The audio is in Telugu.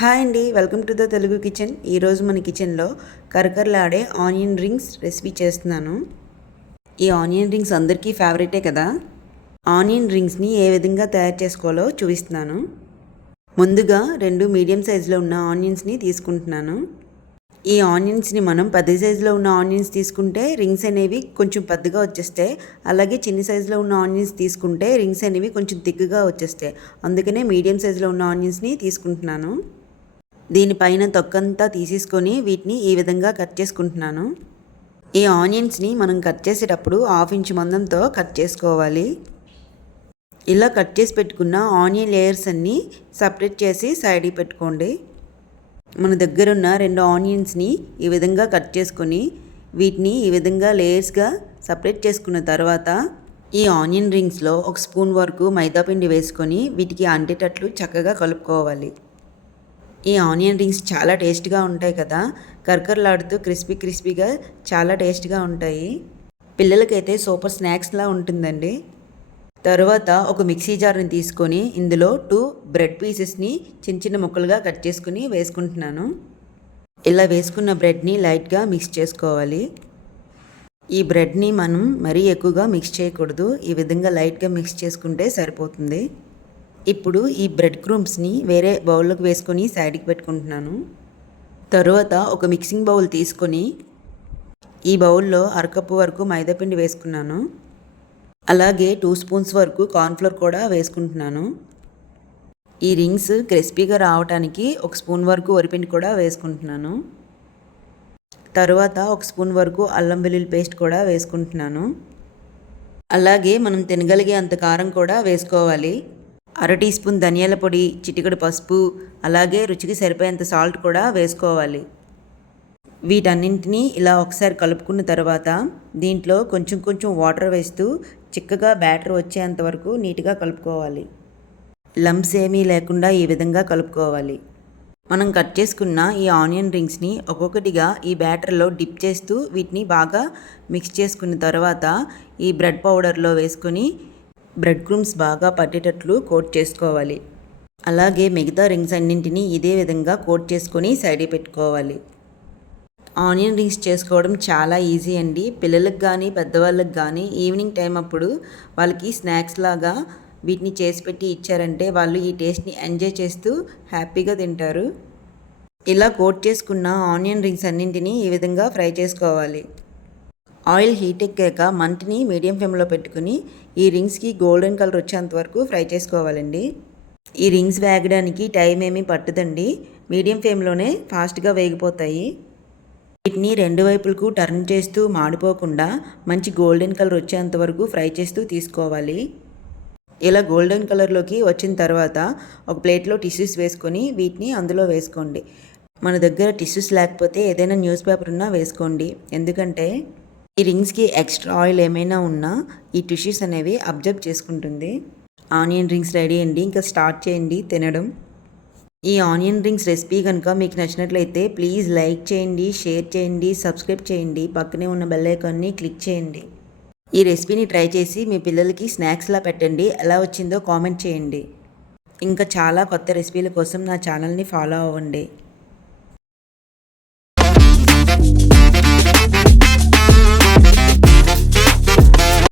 హాయ్ అండి welcome to the Telugu kitchen. ఈరోజు మన కిచెన్లో కరకరలాడే ఆనియన్ రింగ్స్ రెసిపీ చేస్తున్నాను. ఈ ఆనియన్ రింగ్స్ అందరికీ ఫేవరెటే కదా? ఆనియన్ రింగ్స్ని ఏ విధంగా తయారు చేసుకోవాలో చూపిస్తున్నాను. ముందుగా రెండు మీడియం సైజులో ఉన్న ఆనియన్స్ని తీసుకుంటున్నాను. ఈ ఆనియన్స్ని మనం పెద్ద సైజులో ఉన్న ఆనియన్స్ తీసుకుంటే రింగ్స్ అనేవి కొంచెం పెద్దగా వచ్చేస్తాయి అలాగే చిన్న సైజులో ఉన్న ఆనియన్స్ తీసుకుంటే రింగ్స్ అనేవి కొంచెం థిక్గా వచ్చేస్తాయి అందుకనే మీడియం సైజులో ఉన్న ఆనియన్స్ని తీసుకుంటున్నాను. దీనిపైన తొక్కంతా తీసేసుకొని వీటిని ఈ విధంగా కట్ చేసుకుంటున్నాను. ఈ ఆనియన్స్ని మనం కట్ చేసేటప్పుడు హాఫ్ ఇంచ్ మందంతో కట్ చేసుకోవాలి. ఇలా కట్ చేసి పెట్టుకున్న ఆనియన్ లేయర్స్ అన్నీ సపరేట్ చేసి సైడ్కి పెట్టుకోండి. మన దగ్గర ఉన్న రెండు ఆనియన్స్ని ఈ విధంగా కట్ చేసుకొని వీటిని ఈ విధంగా లేయర్స్గా సపరేట్ చేసుకున్న తర్వాత ఈ ఆనియన్ రింగ్స్లో ఒక స్పూన్ వరకు మైదా పిండి వేసుకొని వీటికి అంటేటట్లు చక్కగా కలుపుకోవాలి. ఈ ఆనియన్ రింగ్స్ చాలా టేస్ట్గా ఉంటాయి కదా. కరకరలాడుతూ క్రిస్పీ క్రిస్పీగా చాలా టేస్ట్గా ఉంటాయి. పిల్లలకైతే సూపర్ స్నాక్స్లా ఉంటుందండి. తర్వాత ఒక మిక్సీ జార్ని తీసుకొని ఇందులో టూ బ్రెడ్ పీసెస్ని చిన్న చిన్న ముక్కలుగా కట్ చేసుకుని వేసుకుంటున్నాను. ఇలా వేసుకున్న బ్రెడ్ని లైట్గా మిక్స్ చేసుకోవాలి. ఈ బ్రెడ్ని మనం మరీ ఎక్కువగా మిక్స్ చేయకూడదు. ఈ విధంగా లైట్గా మిక్స్ చేసుకుంటే సరిపోతుంది. ఇప్పుడు ఈ బ్రెడ్ క్రూమ్స్ని వేరే బౌల్లోకి వేసుకొని సైడ్కి పెట్టుకుంటున్నాను. తరువాత ఒక మిక్సింగ్ బౌల్ తీసుకొని ఈ బౌల్లో అరకప్పు వరకు మైదాపిండి వేసుకున్నాను. అలాగే టూ స్పూన్స్ వరకు కార్న్ఫ్లోర్ కూడా వేసుకుంటున్నాను. ఈ రింగ్స్ క్రిస్పీగా రావడానికి ఒక స్పూన్ వరకు వరిపిండి కూడా వేసుకుంటున్నాను. తర్వాత ఒక స్పూన్ వరకు అల్లం వెల్లుల్లి పేస్ట్ కూడా వేసుకుంటున్నాను. అలాగే మనం తినగలిగే అంత కారం కూడా వేసుకోవాలి. అర టీ స్పూన్ ధనియాల పొడి చిటికడు పసుపు అలాగే రుచికి సరిపోయేంత సాల్ట్ కూడా వేసుకోవాలి. వీటన్నింటినీ ఇలా ఒకసారి కలుపుకున్న తర్వాత దీంట్లో కొంచెం కొంచెం వాటర్ వేస్తూ చిక్కగా బ్యాటర్ వచ్చేంత వరకు నీట్గా కలుపుకోవాలి. లంప్స్ ఏమీ లేకుండా ఈ విధంగా కలుపుకోవాలి. మనం కట్ చేసుకున్న ఈ ఆనియన్ రింగ్స్ని ఒక్కొక్కటిగా ఈ బ్యాటర్లో డిప్ చేస్తూ వీటిని బాగా మిక్స్ చేసుకున్న తర్వాత ఈ బ్రెడ్ పౌడర్లో వేసుకొని బ్రెడ్ క్రూమ్స్ బాగా పట్టేటట్లు కోట్ చేసుకోవాలి. అలాగే మిగతా రింగ్స్ అన్నింటినీ ఇదే విధంగా కోట్ చేసుకొని సైడ్ పెట్టుకోవాలి. ఆనియన్ రింగ్స్ చేసుకోవడం చాలా ఈజీ అండి. పిల్లలకు కానీ పెద్దవాళ్ళకి కానీ ఈవినింగ్ టైం అప్పుడు వాళ్ళకి స్నాక్స్ లాగా వీటిని చేసి పెట్టి ఇచ్చారంటే వాళ్ళు ఈ టేస్ట్ని ఎంజాయ్ చేస్తూ హ్యాపీగా తింటారు. ఇలా కోట్ చేసుకున్న ఆనియన్ రింగ్స్ అన్నింటినీ ఈ విధంగా ఫ్రై చేసుకోవాలి. ఆయిల్ హీట్ ఎక్కాక మంటిని మీడియం ఫ్లేమ్లో పెట్టుకుని ఈ రింగ్స్కి గోల్డెన్ కలర్ వచ్చేంత వరకు ఫ్రై చేసుకోవాలండి. ఈ రింగ్స్ వేగడానికి టైం ఏమీ పట్టదండి. మీడియం ఫ్లేమ్లోనే ఫాస్ట్గా వేగిపోతాయి. వీటిని రెండు వైపులకు టర్న్ చేస్తూ మాడిపోకుండా మంచి గోల్డెన్ కలర్ వచ్చేంత వరకు ఫ్రై చేస్తూ తీసుకోవాలి. ఇలా గోల్డెన్ కలర్లోకి వచ్చిన తర్వాత ఒక ప్లేట్లో టిష్యూస్ వేసుకొని వీటిని అందులో వేసుకోండి. మన దగ్గర టిష్యూస్ లేకపోతే ఏదైనా న్యూస్ పేపర్ ఉన్నా వేసుకోండి. ఎందుకంటే ఈ రింగ్స్కి ఎక్స్ట్రా ఆయిల్ ఏమైనా ఉన్నా ఈ టిష్యూస్ అనేవి అబ్జర్వ్ చేసుకుంటుంది. ఆనియన్ రింగ్స్ రెడీ అండి. ఇంకా స్టార్ట్ చేయండి తినడం. ఈ ఆనియన్ రింగ్స్ రెసిపీ కనుక మీకు నచ్చినట్లయితే ప్లీజ్ లైక్ చేయండి షేర్ చేయండి సబ్స్క్రైబ్ చేయండి. పక్కనే ఉన్న బెల్ ఐకాన్ని క్లిక్ చేయండి. ఈ రెసిపీని ట్రై చేసి మీ పిల్లలకి స్నాక్స్లా పెట్టండి. ఎలా వచ్చిందో కామెంట్ చేయండి. ఇంకా చాలా కొత్త రెసిపీల కోసం నా ఛానల్ని ఫాలో అవ్వండి.